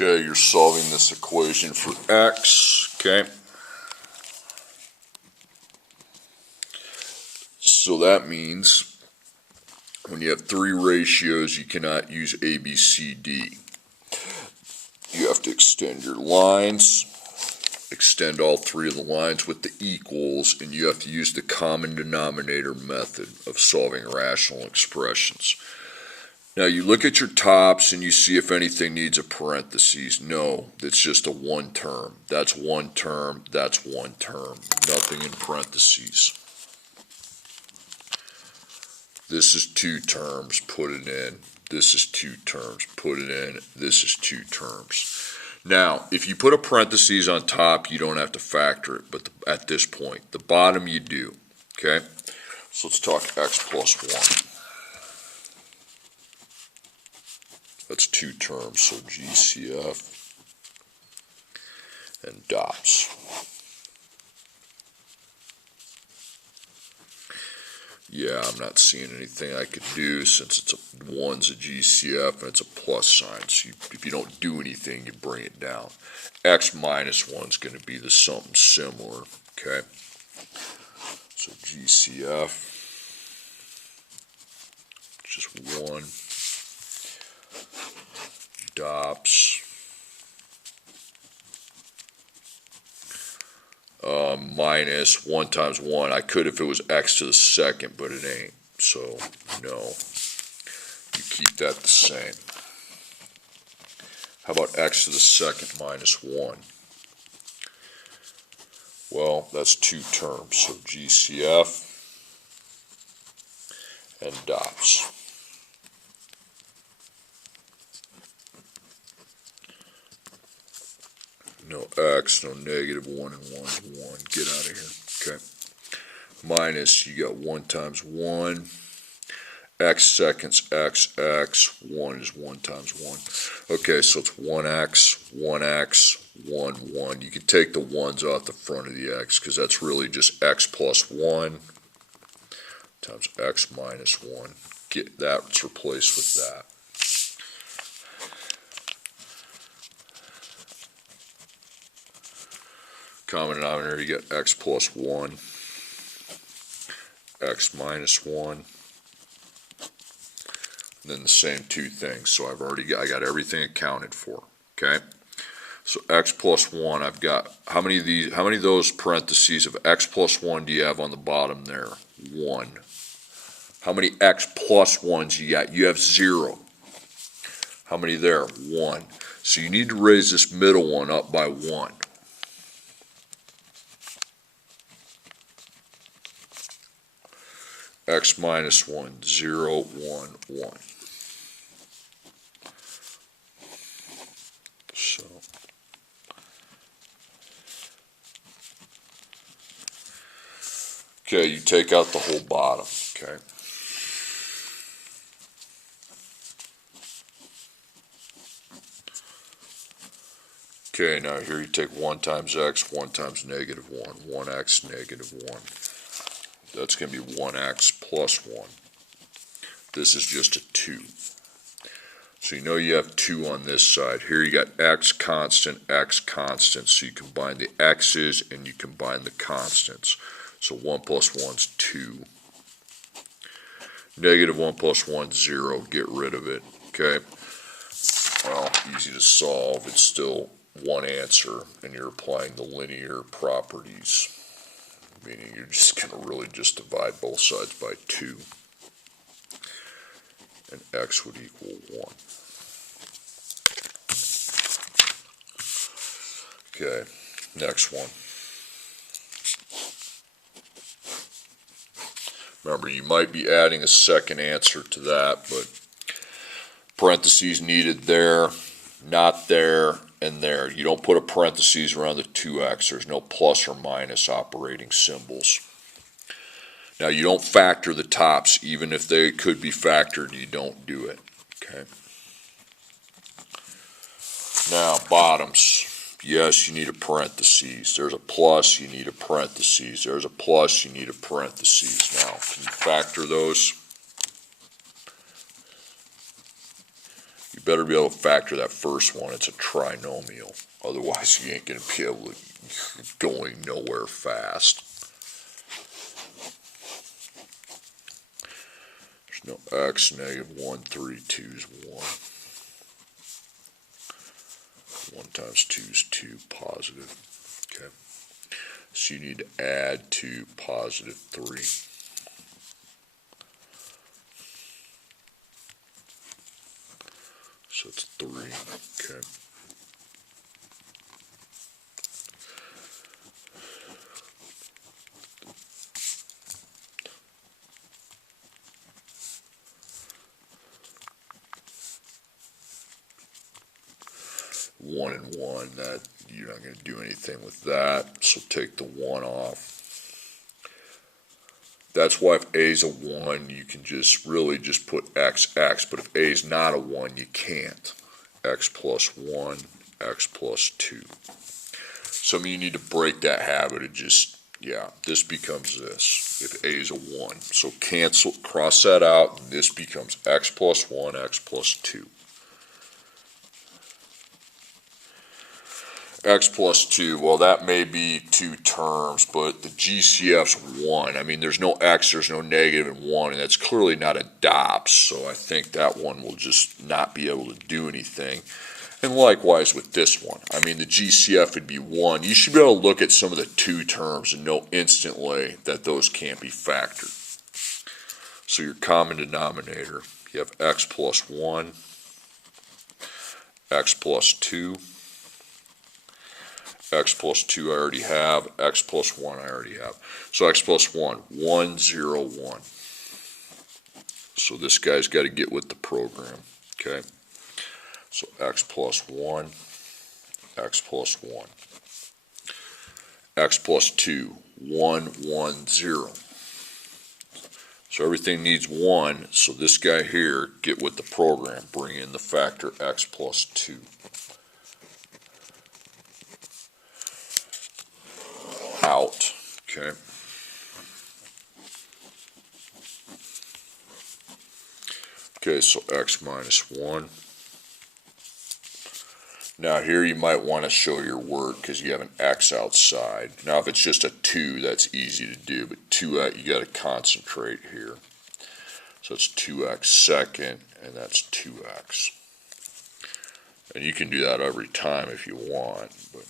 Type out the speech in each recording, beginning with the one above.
Okay, you're solving this equation for x, okay? So that means when you have three ratios, you cannot use A, B, C, D. You have to extend your lines, extend all three of the lines with the equals, and you have to use the common denominator method of solving rational expressions. Now you look at your tops and you see if anything needs a parentheses. No, it's just a one term. That's one term, that's one term. Nothing in parentheses. This is two terms, put it in. This is two terms, put it in. This is two terms. Now, if you put a parentheses on top, you don't have to factor it, but at this point, the bottom you do, okay? So let's talk x plus 1. That's two terms, so GCF and dots. Yeah, I'm not seeing anything I could do since it's one's a GCF and it's a plus sign. So if you don't do anything, you bring it down. X minus 1 is going to be the something similar, okay? So GCF, just 1. Dops, minus 1 times 1. I could if it was x to the second, but it ain't. So, no. You keep that the same. How about x to the second minus 1? Well, that's two terms. So GCF and dots. No x, no negative 1 and 1 is 1. Get out of here. Okay. Minus, you got 1 times 1. X seconds, x, 1 is 1 times 1. Okay, so it's 1x, 1x, 1, 1. You can take the 1s off the front of the x because that's really just x plus 1 times x minus 1. That's replaced with that. Common denominator, you get x plus 1, x minus 1, and then the same two things. So I got everything accounted for. Okay. So x plus 1, I've got how many of those parentheses of x plus 1 do you have on the bottom there? 1. How many x plus 1s you got? You have 0. How many there? 1. So you need to raise this middle one up by 1. X minus 1, 0, 1, 1. So, okay, you take out the whole bottom, okay? Okay, now here you take 1 times x, 1 times negative 1, 1x negative 1. That's going to be 1x plus 1. This is just a 2. So you know you have 2 on this side. Here you got x constant. So you combine the x's and you combine the constants. So 1 plus 1 is 2. Negative 1 plus 1 is 0. Get rid of it. Okay? Well, easy to solve. It's still one answer, and you're applying the linear properties. Meaning you're just going to really just divide both sides by 2. And x would equal 1. Okay, next one. Remember, you might be adding a second answer to that, but parentheses needed there, not there, and there. You don't put a parentheses around the 2x. There's no plus or minus operating symbols. Now, you don't factor the tops. Even if they could be factored, you don't do it. Okay. Now, bottoms. Yes, you need a parentheses. There's a plus, you need a parentheses. There's a plus, you need a parentheses. Now, can you factor those? You better be able to factor that first one. It's a trinomial. Otherwise, you ain't going to be able to, going nowhere fast. There's no x, negative 1, 3, 2 is 1. 1 times 2 is 2, positive. Okay. So you need to add to positive 3. So it's 3. Okay. One and one, that you're not going to do anything with that, so take the 1 off. That's why if A is a 1, you can just really just put x, x, but if A is not a 1, you can't. X plus 1, x plus 2. Some of you need to break that habit of just, yeah, this becomes this, if A is a 1. So cancel, cross that out, and this becomes x plus 1, x plus 2. X plus 2, well, that may be 2 terms, but the GCF's 1. I mean, there's no x, there's no negative in 1, and that's clearly not a DOPS, so I think that one will just not be able to do anything. And likewise with this one. I mean, the GCF would be 1. You should be able to look at some of the 2 terms and know instantly that those can't be factored. So your common denominator, you have x plus 1, x plus 2, x plus 2 I already have, x plus 1 I already have. So x plus 1, 1, 0, 1. So this guy's got to get with the program, okay? So x plus 1, x plus 1. X plus 2, 1, 1, 0. So everything needs 1, so this guy here, get with the program, bring in the factor x plus 2. Out, okay. Okay, so x minus 1. Now here you might want to show your work because you have an x outside. Now if it's just a 2, that's easy to do, but 2, you got to concentrate here. So it's 2x second, and that's 2x. And you can do that every time if you want, but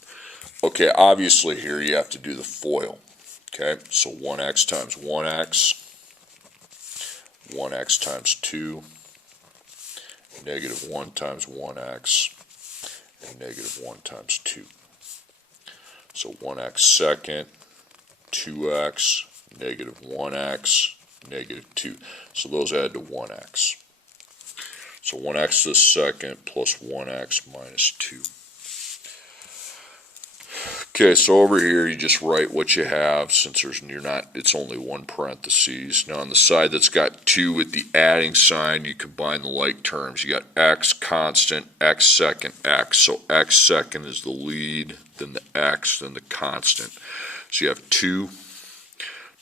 okay, obviously here you have to do the FOIL. Okay, so 1x times 1x, 1x times 2, negative 1 times 1x, and negative 1 times 2. So 1x second, 2x, negative 1x, negative 2. So those add to 1x. So 1x to the second plus 1x minus 2. Okay, so over here you just write what you have since it's only one parentheses. Now on the side that's got 2 with the adding sign, you combine the like terms. You got x constant, x second, x. So x second is the lead, then the x, then the constant. So you have 2,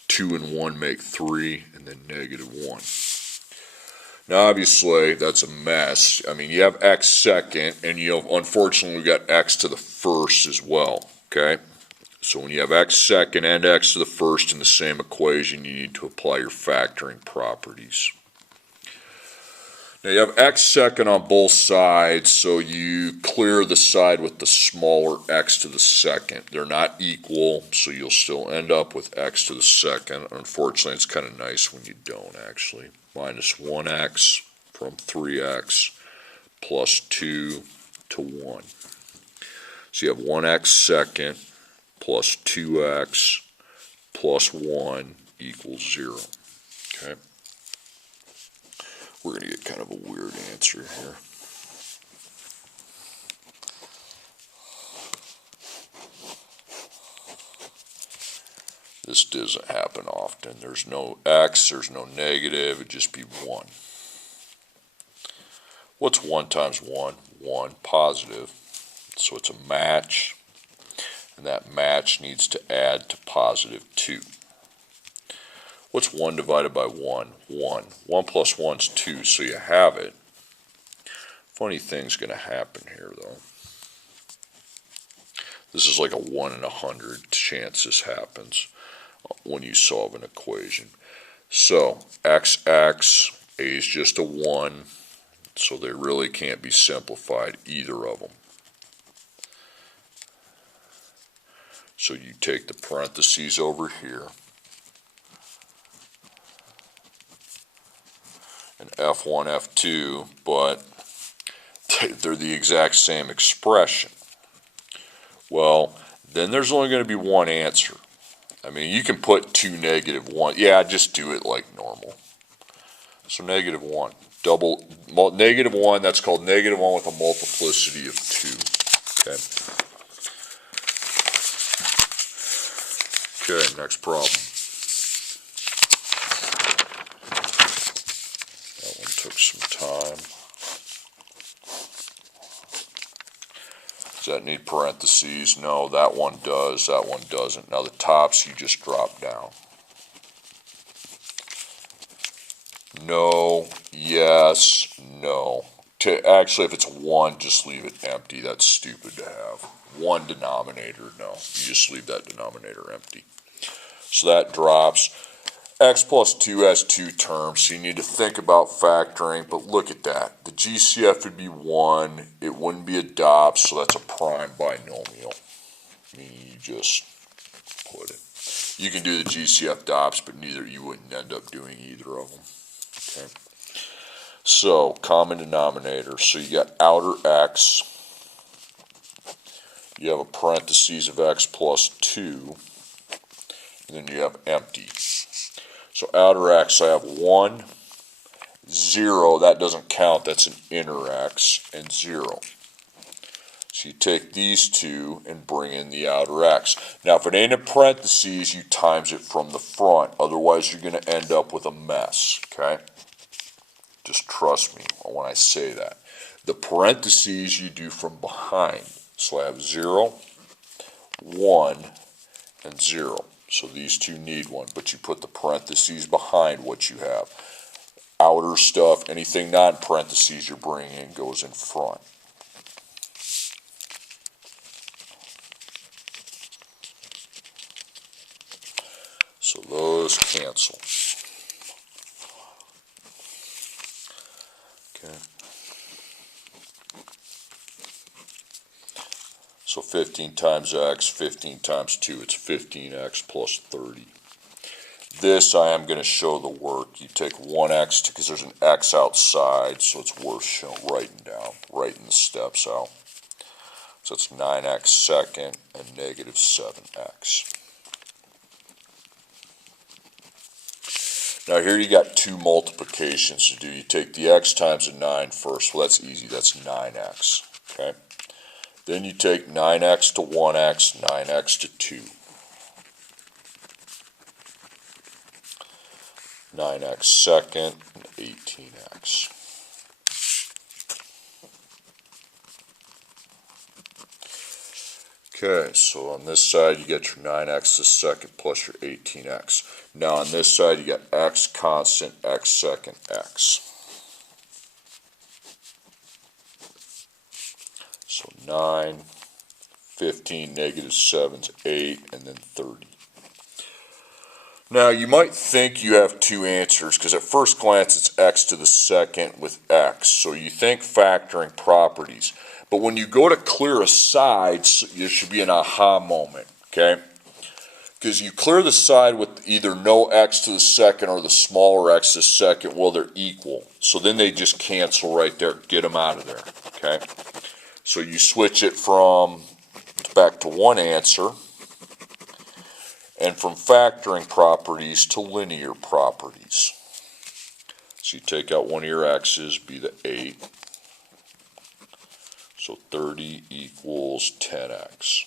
2 and 1 make 3, and then negative 1. Now obviously that's a mess. I mean, you have x second, and unfortunately we got x to the first as well. Okay, so when you have x second and x to the first in the same equation, you need to apply your factoring properties. Now you have x second on both sides, so you clear the side with the smaller x to the second. They're not equal, so you'll still end up with x to the second. Unfortunately, it's kind of nice when you don't actually. Minus 1x from 3x plus 2 to 1. So you have 1x second plus 2x plus 1 equals 0. Okay? We're going to get kind of a weird answer here. This doesn't happen often. There's no x, there's no negative, it'd just be 1. What's 1 times 1? 1, positive. So it's a match, and that match needs to add to positive 2. What's 1 divided by 1? 1. 1 plus 1 is 2, so you have it. Funny thing's going to happen here, though. This is like a 1 in 100 chance this happens when you solve an equation. So, xx, a is just a 1, so they really can't be simplified, either of them. So you take the parentheses over here, and f1, f2, but they're the exact same expression. Well, then there's only going to be one answer. I mean, you can put 2 negative 1. Yeah, just do it like normal. So negative 1. Negative 1, that's called negative 1 with a multiplicity of 2. Okay. Okay, next problem. That one took some time. Does that need parentheses? No, that one does. That one doesn't. Now the tops you just drop down. No, yes, no. Actually, if it's 1, just leave it empty. That's stupid to have. 1 denominator, no. You just leave that denominator empty. So that drops. X plus 2 has 2 terms, so you need to think about factoring, but look at that. The GCF would be 1, it wouldn't be a dot, so that's a prime binomial. I mean, you just put it. You can do the GCF dots, but you wouldn't end up doing either of them. Okay. So, common denominator, so you got outer x, you have a parentheses of x plus 2, and then you have empty. So outer x, I have 1, 0, that doesn't count, that's an inner x, and 0. So you take these two and bring in the outer x. Now if it ain't in parentheses, you times it from the front, otherwise you're going to end up with a mess, okay? Just trust me when I say that. The parentheses you do from behind. So I have 0, 1, and 0. So these two need one, but you put the parentheses behind what you have. Outer stuff, anything not in parentheses you're bringing in goes in front. So those cancel. Okay. So 15 times x, 15 times 2, it's 15x plus 30. This I am going to show the work. You take 1x, because there's an x outside, so it's worth writing down, writing the steps out. So it's 9x second and negative 7x. Now here you got 2 multiplications to do. You take the x times a 9 first. Well, that's easy. That's 9x. Okay. Then you take 9x to 1x, 9x to 2. 9x second, and 18x. Okay, so on this side you get your 9x the second plus your 18x. Now on this side you got x constant, x second, x. So 9, 15, negative 7's 8, and then 30. Now you might think you have 2 answers because at first glance it's x to the second with x. So you think factoring properties. But when you go to clear a side, there should be an aha moment, okay? Because you clear the side with either no x to the second or the smaller x to the second, well, they're equal. So then they just cancel right there. Get them out of there, okay? So you switch it from back to one answer, and from factoring properties to linear properties. So you take out one of your x's, be the 8. So 30 equals 10x.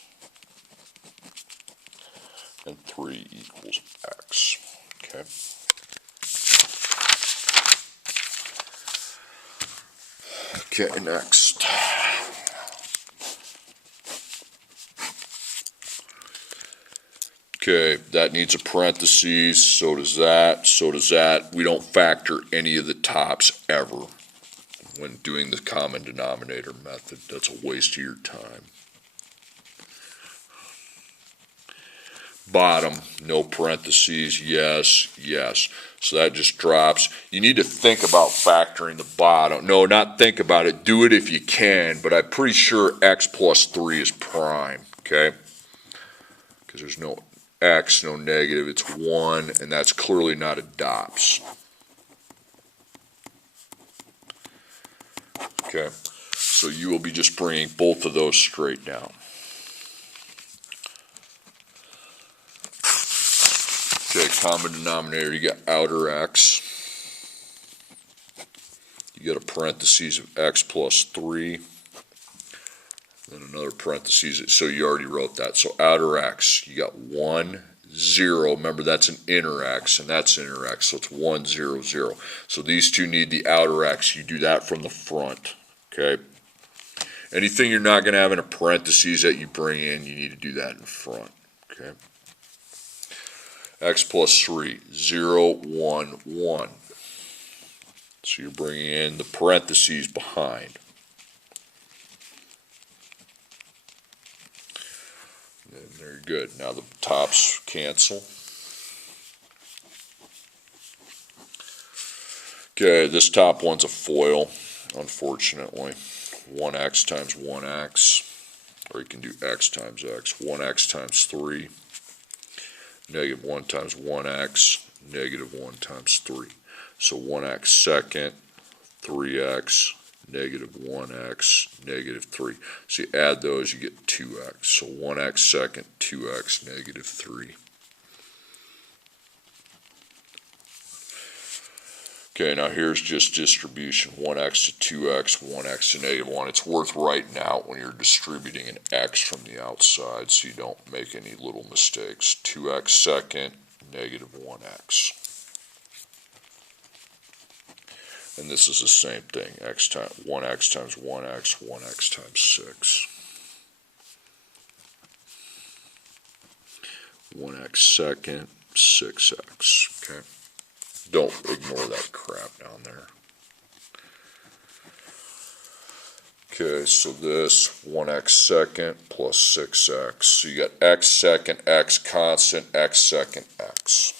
And 3 equals x. Okay. Okay, next. Okay, that needs a parentheses, so does that, so does that. We don't factor any of the tops ever. when doing the common denominator method. That's a waste of your time. Bottom, no parentheses, yes, yes. So that just drops. You need to think about factoring the bottom. No, not think about it. Do it if you can, but I'm pretty sure x plus 3 is prime, okay? Because there's no x, no negative. It's 1, and that's clearly not a DOPS. Okay, so you will be just bringing both of those straight down. Okay, common denominator, you got outer x. You got a parentheses of x plus 3. Then another parentheses, so you already wrote that. So outer x, you got 1, 0. Remember, that's an inner x, and that's inner x, so it's 1, 0, 0. So these two need the outer x. You do that from the front, okay? Anything you're not going to have in a parentheses that you bring in, you need to do that in front, okay? X plus 3, 0, 1, 1. So you're bringing in the parentheses behind. And very good. Now the tops cancel. Okay, this top one's a FOIL, unfortunately. 1x times 1x, or you can do x times x. 1x times 3. Negative 1 times 1x, negative 1 times 3. So 1x second, 3x, negative 1x, negative 3. So you add those, you get 2x. So 1x second, 2x, negative 3. Okay, now here's just distribution, 1x to 2x, 1x to negative 1. It's worth writing out when you're distributing an x from the outside so you don't make any little mistakes. 2x second, negative 1x. And this is the same thing, 1x times 1x, 1x times 6. 1x second, 6x, okay? Don't ignore that crap down there. Okay, so this 1x second plus 6x. So you got x second, x constant, x second, x.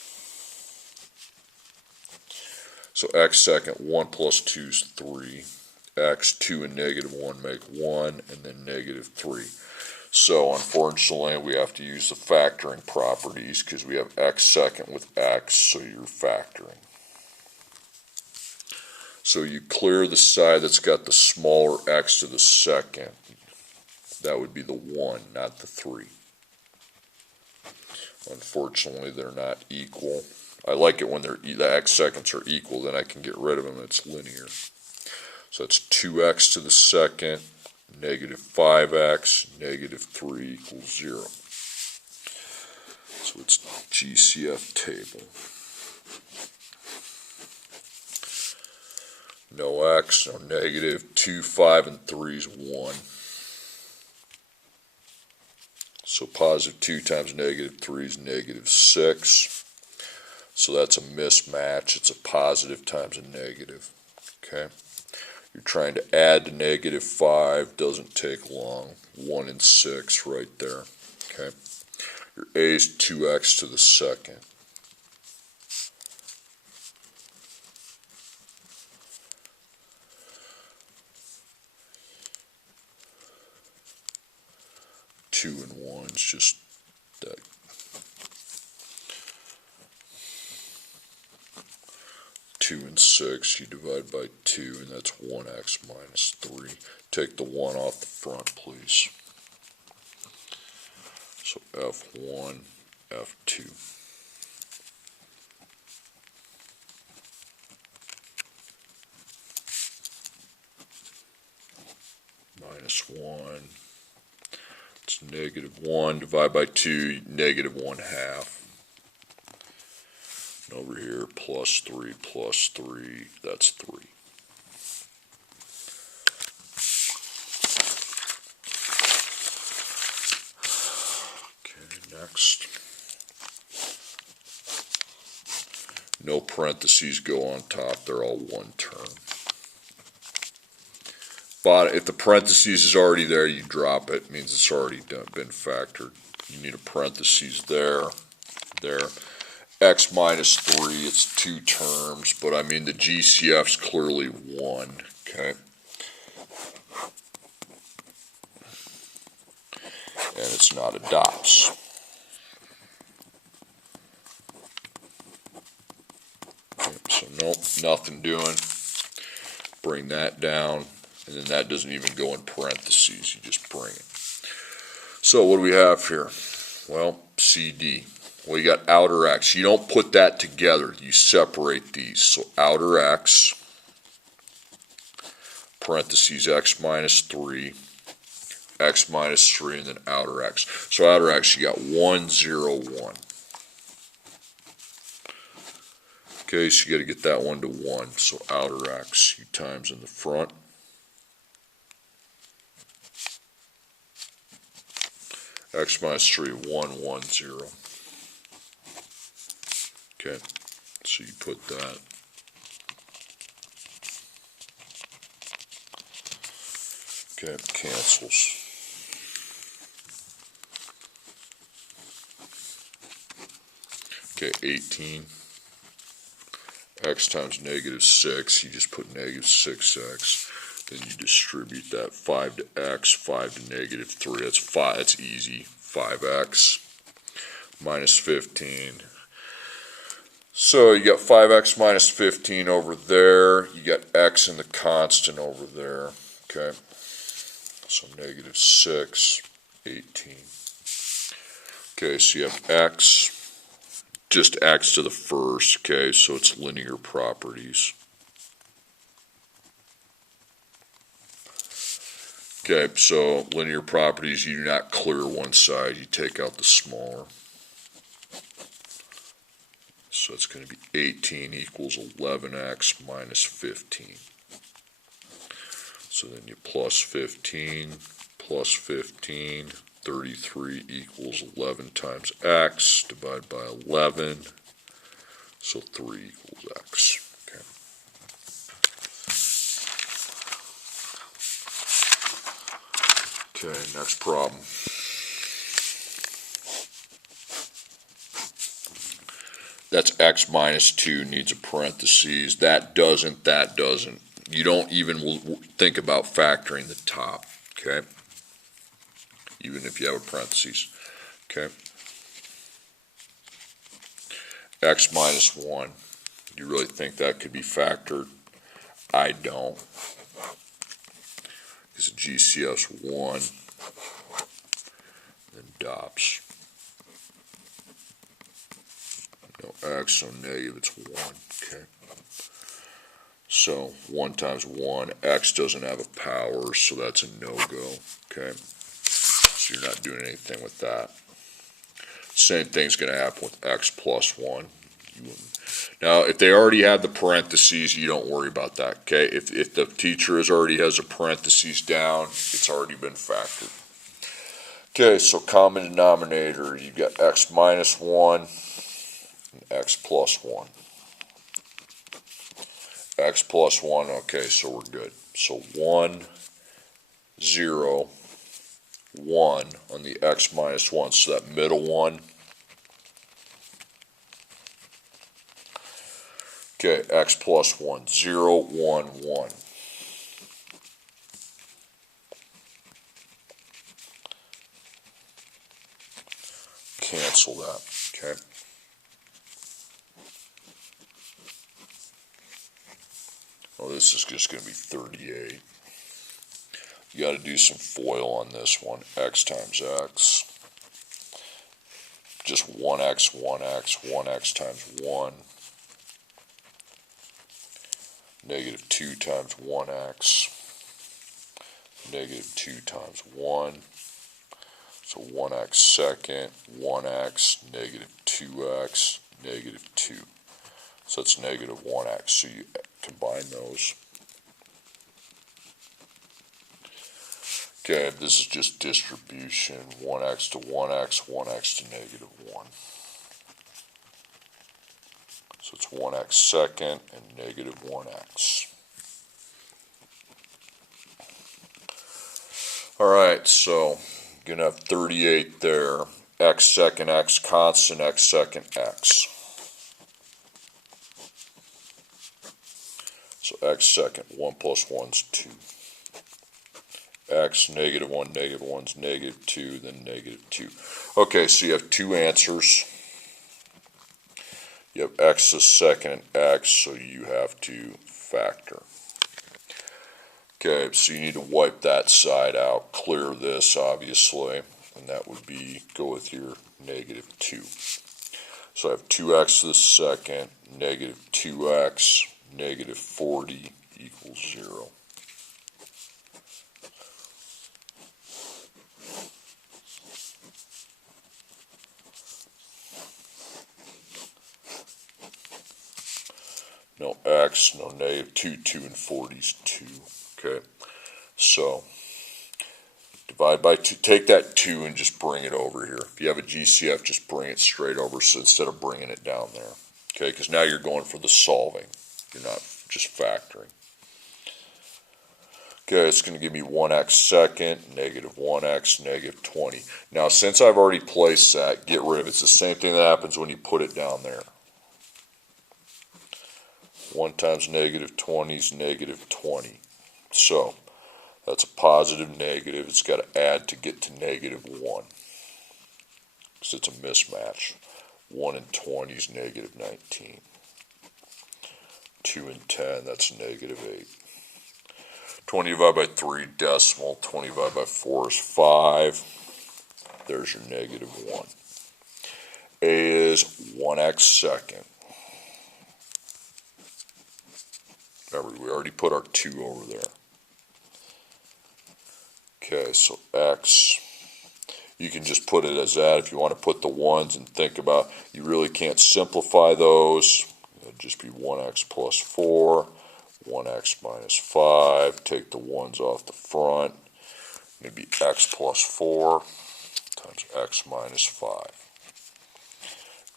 So x second, 1 plus 2 is 3. X, 2 and negative 1 make 1, and then negative 3. So unfortunately, we have to use the factoring properties because we have x second with x, so you're factoring. So you clear the side that's got the smaller x to the second. That would be the 1, not the 3. Unfortunately, they're not equal. I like it when the x seconds are equal, then I can get rid of them. It's linear. So that's 2x to the second, negative 5x, negative 3 equals 0. So it's GCF table. No x, no negative, 2, 5, and 3 is 1. So positive 2 times negative 3 is negative 6. So that's a mismatch. It's a positive times a negative. Okay. You're trying to add to negative 5. Doesn't take long. 1 and 6 right there. Okay. Your a is 2x to the second. Two and 1 is just that. Two and 6, you divide by 2, and that's 1x minus 3. Take the 1 off the front, please. So F1, F2. Minus 1. It's negative 1. Divide by 2, negative 1/2. And over here, plus 3, that's 3. Okay, next. No parentheses go on top, they're all one term. bottom, if the parentheses is already there, you drop it. It means it's already been factored. You need a parentheses there, there. X minus 3, it's 2 terms, but I mean the GCF's clearly 1, okay? And it's not a dots. Okay, so nope, nothing doing. Bring that down, and then that doesn't even go in parentheses, you just bring it. So what do we have here? Well, CD. Well, you got outer X. You don't put that together, you separate these. So outer X, parentheses X minus 3, X minus 3, and then outer X. So outer X, you got 1, 0, 1. Okay, so you got to get that one to 1. So outer X, you times in the front. X minus 3, 1, 1, 0. Okay, so you put that. Okay, cancels. Okay, 18. X times negative 6, you just put negative 6x. Then you distribute that 5 to x, 5 to negative 3. That's 5. That's easy. 5x minus 15. So you got 5x minus 15 over there. You got x in the constant over there. Okay. So negative 6, 18. Okay, so you have x, just x to the first. Okay, so it's linear properties. Okay, so linear properties, you do not clear one side, you take out the smaller. So it's going to be 18 equals 11x minus 15. So then you plus 15, 33 equals 11 times x, divided by 11, so 3 equals x. Okay. Okay, next problem. That's x minus 2 needs a parentheses. That doesn't, that doesn't. You don't even think about factoring the top, okay? Even if you have a parentheses, okay? X minus 1. You really think that could be factored? I don't. Because GCF's 1, then DOPS. No x, so negative, it's 1, okay? So 1 times 1, x doesn't have a power, so that's a no-go, okay? So you're not doing anything with that. Same thing's going to happen with x plus 1. Now, if they already have the parentheses, you don't worry about that, okay? If the teacher already has a parentheses down, it's already been factored. Okay, so common denominator, you got x minus 1 and x plus 1. X plus 1, okay, so we're good. So 1, 0, 1 on the x minus 1, so that middle one. Okay, x plus 1, 0, 1, 1. Cancel that, okay? Oh, this is just going to be 38. You got to do some FOIL on this one. X times x. Just 1x, 1x, 1x times 1. Negative 2 times 1x. Negative 2 times 1. So 1x second, 1x, negative 2x, negative 2. So it's negative 1x. So you combine those. Okay, this is just distribution. 1x to 1x, 1x to negative 1. So it's 1x second and negative 1x. Alright, so you're going to have 38 there. X second x constant, x second x. So x second, 1 plus 1 is 2. X, negative 1 is negative 2, then negative 2. Okay, so you have two answers. You have x to the second and x, so you have to factor. Okay, so you need to wipe that side out, clear this obviously, and that would be, go with your negative 2. So I have 2x to the second, negative 2x, negative 40 equals 0. No x, no negative 2, 2 and 40 is 2. Okay, so divide by 2, take that 2 and just bring it over here. If you have a GCF, just bring it straight over so instead of bringing it down there. Okay, because now you're going for the solving. You're not just factoring. Okay, it's going to give me 1x second, negative 1x, negative 20. Now, since I've already placed that, get rid of it. It's the same thing that happens when you put it down there. 1 times negative 20 is negative 20. So, that's a positive negative. It's got to add to get to negative 1. Because it's a mismatch. 1 and 20 is negative 19. 2 and 10, that's negative 8. 20 divided by 3, decimal. 20 divided by 4 is 5. There's your negative 1. A is 1x second. Remember, we already put our 2 over there. Okay, so x, you can just put it as that if you want to put the 1s and think about, you really can't simplify those. It'll just be 1x plus 4, 1x minus 5, take the 1s off the front, maybe x plus 4 times x minus 5.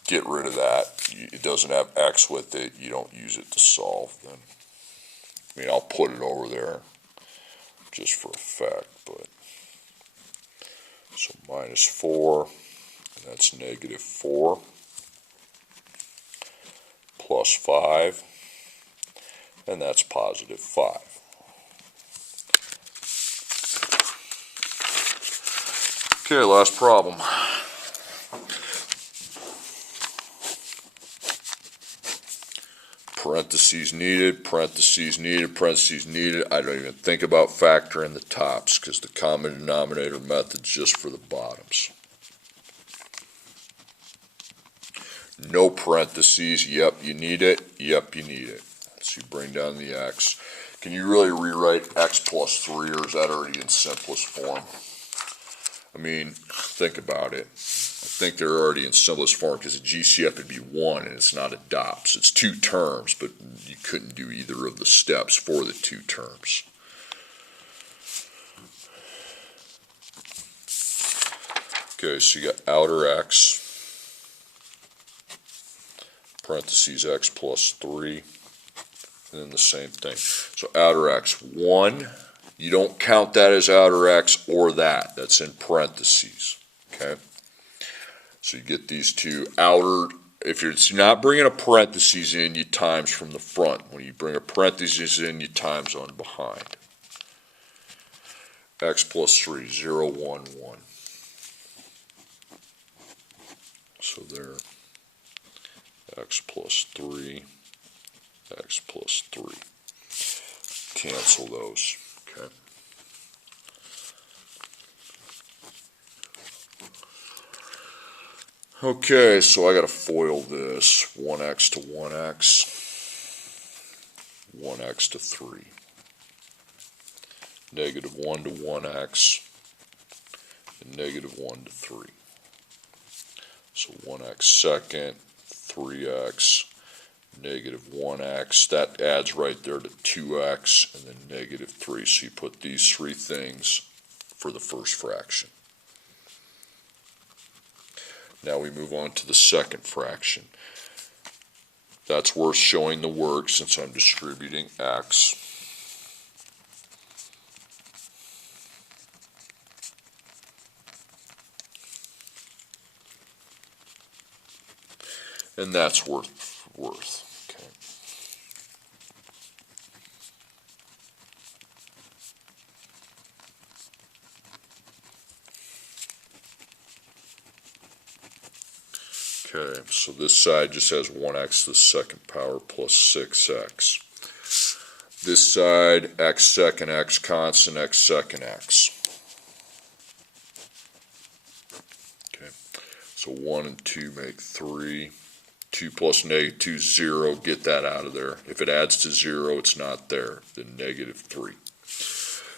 Get rid of that. It doesn't have x with it. You don't use it to solve then. I mean, I'll put it over there just for effect, but so minus 4, and that's negative 4, plus 5, and that's positive 5. Okay, last problem. Parentheses needed, parentheses needed, parentheses needed. I don't even think about factoring the tops because the common denominator method's just for the bottoms. No parentheses, yep, you need it, yep, you need it. So you bring down the x. Can you really rewrite x plus 3, or is that already in simplest form? I mean, think about it. I think they're already in simplest form because a GCF would be 1 and it's not a DOPS. It's 2 terms, but you couldn't do either of the steps for the 2 terms. Okay, so you got outer x, parentheses x plus 3, and then the same thing. So outer x, 1, you don't count that as outer x or that. That's in parentheses, okay? So you get these two outer. If you're not bringing a parentheses in, you times from the front. When you bring a parentheses in, you times on behind. X plus 3, 0, 1, 1. So there, x plus 3, x plus 3. Cancel those, okay? Okay, so I got to FOIL this. 1x to 1x, 1x to 3. Negative 1 to 1x, and negative 1 to 3. So 1x second, 3x, negative 1x. That adds right there to 2x, and then negative 3. So you put these 3 things for the first fraction. Now we move on to the second fraction. That's worth showing the work since I'm distributing x. and that's worth. Okay. Okay, so this side just has 1x to the second power plus 6x. This side, x second x constant, x second x. Okay, so 1 and 2 make 3. 2 plus negative 2 is 0. Get that out of there. If it adds to 0, it's not there. Then negative 3.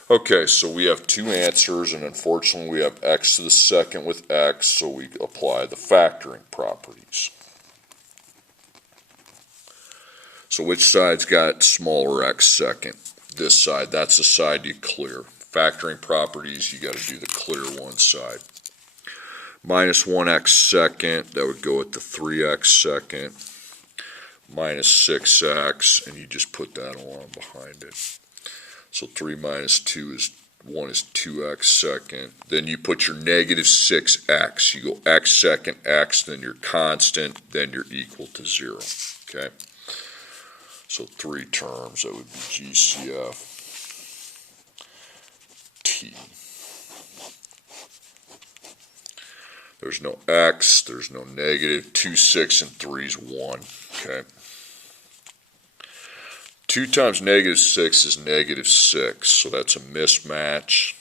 Okay, so we have two answers, and unfortunately we have x to the second with x, so we apply the factoring properties. So which side's got smaller x second? This side. That's the side you clear. Factoring properties, you got to do the clear one side. Minus 1x second, that would go at the 3x second. Minus 6x, and you just put that along behind it. So 3 minus 2 is 1 is 2x second. Then you put your negative 6x. You go x second, x, then your constant, then you're equal to 0. Okay? So 3 terms, that would be GCF T. There's no x, there's no negative. 2, 6, and 3 is 1. Okay? 2 times negative 6 is negative 6, so that's a mismatch.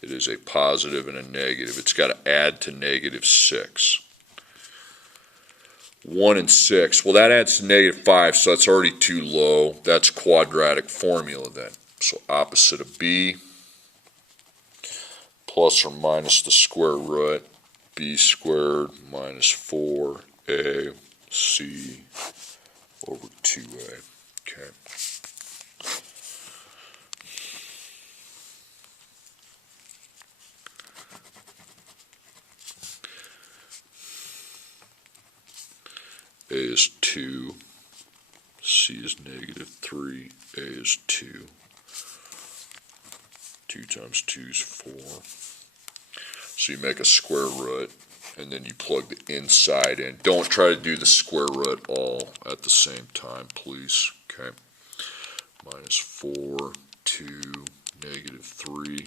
It is a positive and a negative. It's got to add to negative 6. 1 and 6, well, that adds to negative 5, so that's already too low. That's quadratic formula then. So opposite of b, plus or minus the square root, b squared minus 4ac over 2a. Okay. A is 2, C is negative 3, A is 2. 2 times 2 is 4. So you make a square root, and then you plug the inside in. Don't try to do the square root all at the same time, please. Okay. Minus 4, 2, negative 3.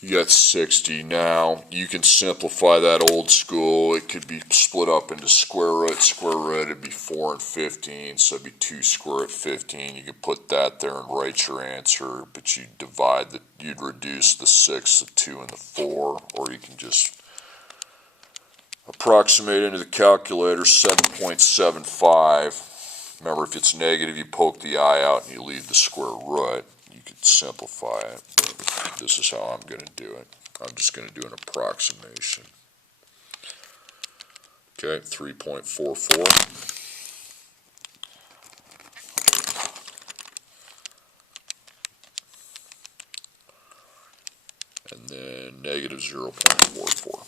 You got 60. Now, you can simplify that old school. It could be split up into square root. Square root would be 4 and 15, so it'd be 2 square root 15. You could put that there and write your answer, but you'd divide the, you'd reduce the 6, the 2, and the 4, or you can just approximate into the calculator. 7.75. Remember, if it's negative, you poke the I out and you leave the square root. You could simplify it, but this is how I'm going to do it. I'm just going to do an approximation. Okay, 3.44. And then negative 0.44.